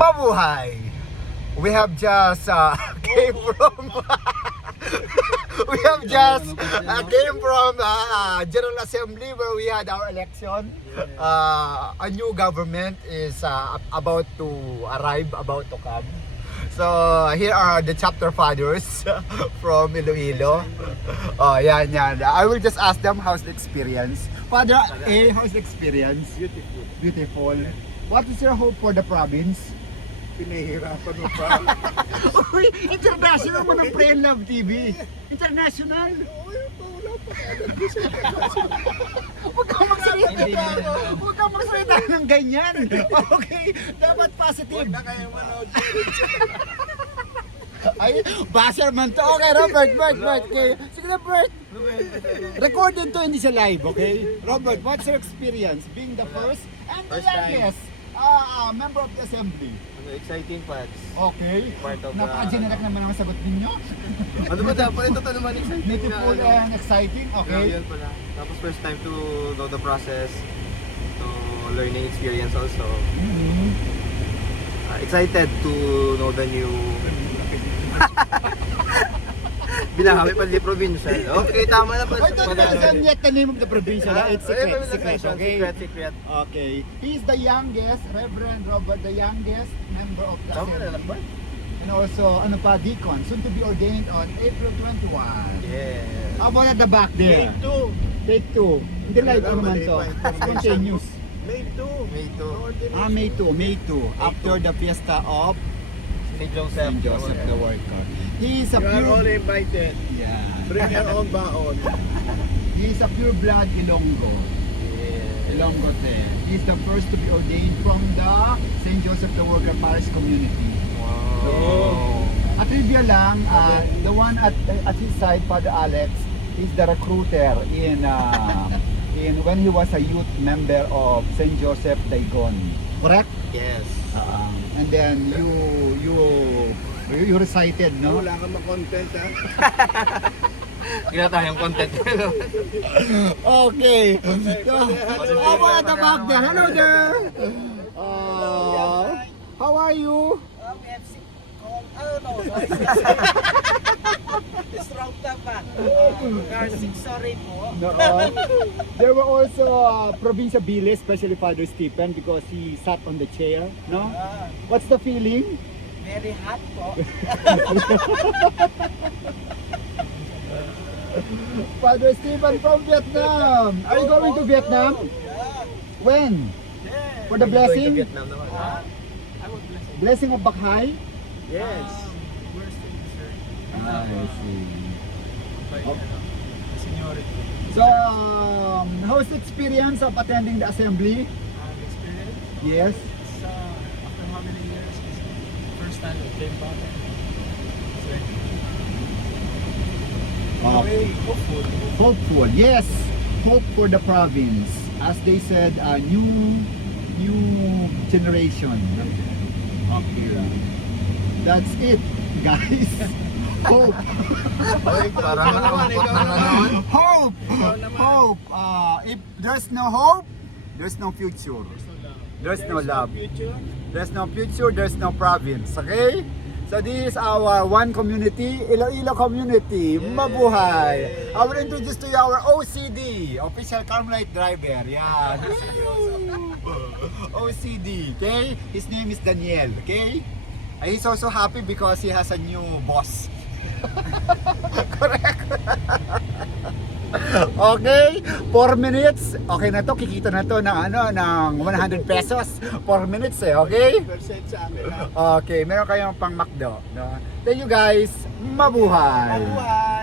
Mabuhay! We have just came from we have just came from General Assembly where we had our election. A new government is about to arrive, about to come. So here are the chapter fathers from Iloilo. Yan. I will just ask them how's the experience. Father A, how's the experience? Beautiful. Beautiful. What is your hope for the province? Pinahirapan mo pa. Uy, international mo ng Pray and Love TV. International. Wala pa. Huwag kang magsalita. Huwag kang magsalita ng ganyan. Okay, dapat positive. Huwag na kayo manood. Ay, basher man to. Okay, Robert, Bert. Okay. Sige na, Bert. Recorded to, hindi siya live, okay? Robert, what's your experience being the first and the First time. youngest member of the assembly? Exciting parts. Okay. Part of Napaka-generic naman ang sagot ninyo. Ano ba dapat? Ito naman exciting. Beautiful and exciting, okay? Yun pala. Tapos first time to know the process. To learning experience also. Mhm. Excited to know the new Binahawi pa di provincial. Okay, tama na po. Wait, don't mention yet the name of the provincial. It's secret, okay? Secret. Okay. He's the youngest, Reverend Robert, the youngest member of the Tama na lang ba? assembly. And also, deacon, soon to be ordained on April 21. Yeah. How about at the back there? Take two. Hindi live ano naman to. Spontaneous. May 2. May 2. After the fiesta of St. Joseph. St. Joseph the Worker. He's a You are all pure... invited. Yeah. Bring your own baon. He's a pure blood Ilonggo. Yeah. Ilonggote. He's the first to be ordained from the St. Joseph the Worker Parish community. Wow. At trivia lang, the one at his side, Father Alex, is the recruiter in when he was a youth member of St. Joseph Daigon. Correct? Yes. And then you recited, no? Wala kang ma-content ha. Kaya tayong content. Okay. So, how about the back there? Hello there. How are you? No, there were also Provincia Bile, especially Father Stephen, because he sat on the chair. No? What's the feeling? Very hot po. Father Stephen from Vietnam. Are you going to Vietnam? When? For the blessing? Vietnam naman. Blessing of Backhay? Yes. I see. So, how's the experience of attending the assembly? Yes. After how many years? First time I came back. Hopeful, yes. Hope for the province. As they said, a new generation. Okay. That's it, guys. Hope. Parang naman. Hope. Hope. If there's no hope, there's no future. There's no love. There's no future, there's no province. Okay? So this is our one community, Iloilo community. Mabuhay! I will introduce to you our OCD, Official Carmelite Driver. Yeah. OCD. Okay? His name is Daniel. Okay? He's also happy because he has a new boss. Correct? Okay, 4 minutes. Okay na to, kikita na to ng ng 100 pesos. 4 minutes okay? Percent sa akin ha. Okay, meron kayong pang McDo, no? Thank you guys. Mabuhay. Mabuhay!